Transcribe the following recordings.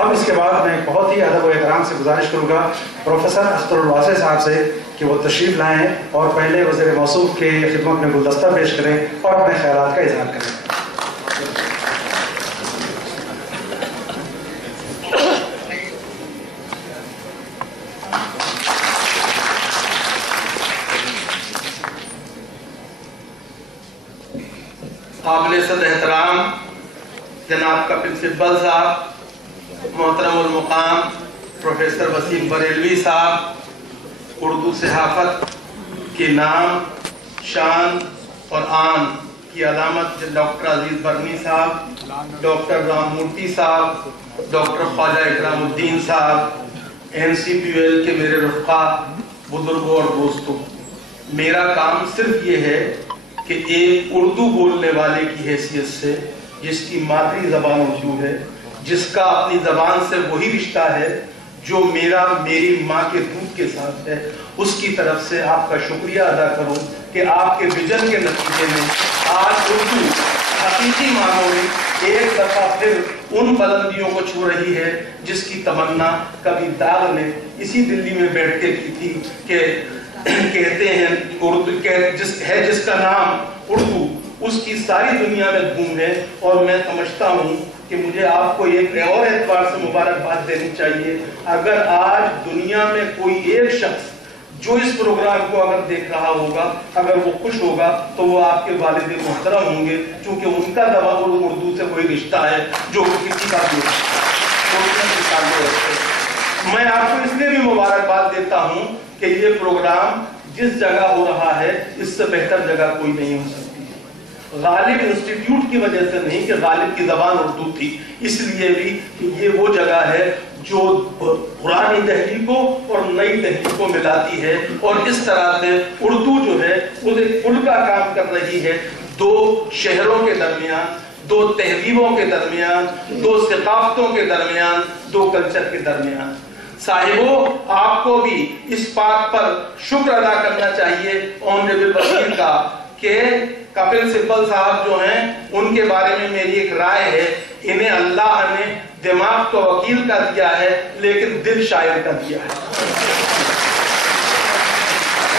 اب اس کے بعد میں بہت ہی ادب و احترام سے گزارش کروں گا پروفیسر اختر الواسع صاحب سے کہ وہ تشریف لائیں اور پہلے وزیر موصوف کے خدمت میں گلدستہ پیش کریں اور اپنے خیالات کا اظہار کریں. قابل صد احترام جناب کا پرنسپل صاحب، محترم المقام پروفیسر وسیم بریلوی صاحب، اردو صحافت کے نام، شان اور آن کی علامت ڈاکٹر عزیز برنی صاحب، ڈاکٹر رام مورتی صاحب، ڈاکٹر خواجہ اکرام الدین صاحب، NCPUL کے میرے رفقا، بزرگوں اور دوستوں، میرا کام صرف یہ ہے کہ ایک اردو بولنے والے کی حیثیت سے، جس کی مادری زبان اردو ہے، جس کا اپنی زبان سے وہی رشتہ ہے جو میری ماں کے دودھ کے ساتھ ہے، اس کی طرف سے آپ کا شکریہ ادا کروں کہ آپ کے ویژن کے نتیجے میں آج اردو حقیقی معنوں میں ایک دفعہ پھر ان بلندیوں کو چھو رہی ہے جس کی تمنا کبھی داغ نے اسی دلی میں بیٹھ کے کی تھی کہ کہتے ہیں اردو جس کا نام اردو، اس کی ساری دنیا میں دھوم ہے. اور میں سمجھتا ہوں کہ مجھے آپ کو ایک اور اعتبار سے مبارکباد دینی چاہیے. اگر آج دنیا میں کوئی ایک شخص جو اس پروگرام کو اگر دیکھ رہا ہوگا، اگر وہ خوش ہوگا تو وہ آپ کے والد محترم ہوں گے، چونکہ ان کا اردو سے کوئی رشتہ ہے جو کسی کا بھی میں آپ کو اس لیے بھی مبارکباد دیتا ہوں کہ یہ پروگرام جس جگہ ہو رہا ہے اس سے بہتر جگہ کوئی نہیں ہو سکتی. غالب انسٹیٹیوٹ کی وجہ سے نہیں کہ غالب کی زبان اردو تھی، اس لیے بھی کہ یہ وہ جگہ ہے جو پرانی دہلی کو اور نئی دہلی کو ملاتی ہے، اور اس طرح سے اردو جو ہے وہ ایک پل کا کام کر رہی ہے دو شہروں کے درمیان، دو تہذیبوں کے درمیان، دو ثقافتوں کے درمیان، دو کلچر کے درمیان. صاحبوں، آپ کو بھی اس بات پر شکر ادا کرنا چاہیے آنریبل وزیر کا کہ کپل سبل صاحب جو ہیں ان کے بارے میں میری ایک رائے ہے، انہیں اللہ نے دماغ تو وکیل کا دیا ہے لیکن دل شاعر کا دیا ہے.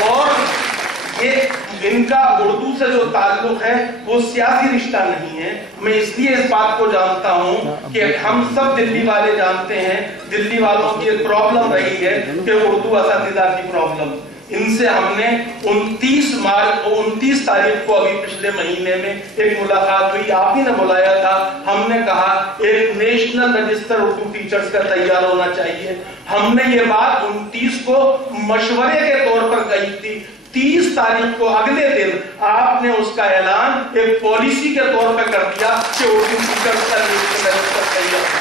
اور یہ ان کا اردو سے جو تعلق ہے وہ سیاسی رشتہ نہیں ہے. میں اس لیے اس بات کو جانتا ہوں کہ ہم سب دلی والے جانتے ہیں، دلی والوں کی ایک پرابلم رہی ہے کہ اردو اساتذہ کی پرابلم. ان سے ہم نے 29 تاریخ کو ابھی پچھلے مہینے میں ایک ملاقات ہوئی، آپ ہی نے بلایا تھا. ہم نے کہا ایک نیشنل رجسٹر اردو ٹیچرز کا تیار ہونا چاہیے. ہم نے یہ بات 29 کو مشورے کے طور پر کہی تھی. 30 تاریخ کو اگلے دن آپ نے اس کا اعلان ایک پالیسی کے طور پر کر دیا کہ اردو ٹیچرز کا نیشنل رجسٹر تیار ہو.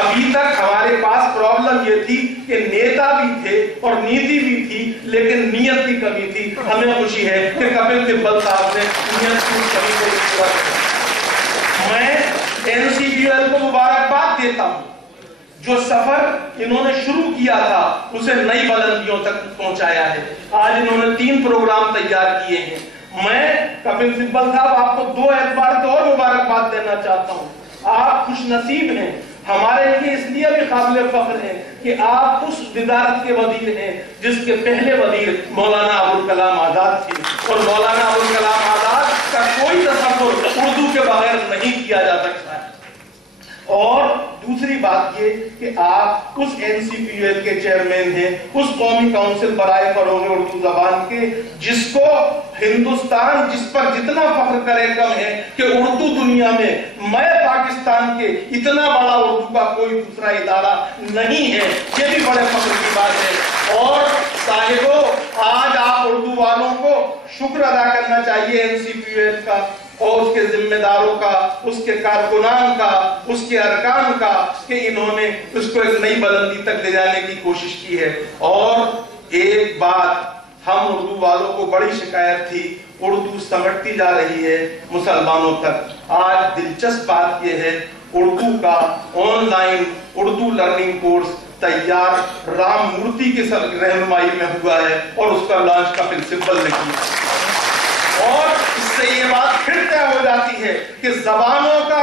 ابھی تک ہمارے پاس پرابلم یہ تھی کہ نیتا بھی تھے اور نیتی بھی تھی لیکن نیت کی کمی تھی. ہمیں خوشی ہے کہ کپل سبل صاحب نے نیت کی کمی کو پورا کیا. میں NCPUL کو مبارکباد دیتا ہوں. جو سفر انہوں نے شروع کیا تھا اسے نئی بلندیوں تک پہنچایا ہے. آج انہوں نے 3 پروگرام تیار کیے ہیں. میں کپل سبل صاحب آپ کو 2 اعتبار سے اور مبارکباد دینا چاہتا ہوں. آپ خوش نصیب ہیں، ہمارے لیے اس لیے بھی قابل فخر ہے کہ آپ اس وزارت کے وزیر ہیں جس کے پہلے وزیر مولانا ابوالکلام آزاد تھے، اور مولانا ابوالکلام آزاد کا کوئی تصور اردو کے بغیر نہیں کیا جا سکتا ہے. اور دوسری بات یہ کہ آپ اس NCPUL کے چیئرمین ہیں، اس قومی کونسل برائے فروغ اردو زبان کے، جس کو ہندوستان جس پر جتنا فخر کرے کم ہے کہ اردو دنیا میں پاکستان کے اتنا بڑا اردو کا کوئی دوسرا ادارہ نہیں ہے. یہ بھی بڑے فخر کی بات ہے. اور صاحبوں، آج آپ اردو والوں کو شکر ادا کرنا چاہیے NCPUL کا اور اس کے ذمہ داروں کا، اس کے کارکنان کا، اس کے ارکان کا کہ انہوں نے اس کو ایک نئی بلندی تک لے جانے کی کوشش کی ہے. اور ایک بات ہم اردو والوں کو بڑی شکایت تھی، اردو سمٹتی جا رہی ہے مسلمانوں تک. آج دلچسپ بات یہ ہے اردو کا on line Urdu learning course تیار رام مورتی کی رہنمائی میں ہوا ہے اور اس کا لانچ کپل سبل نے کیا. اور اس سے یہ بات پھر طے ہو جاتی ہے کہ زبانوں کا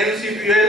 NCPL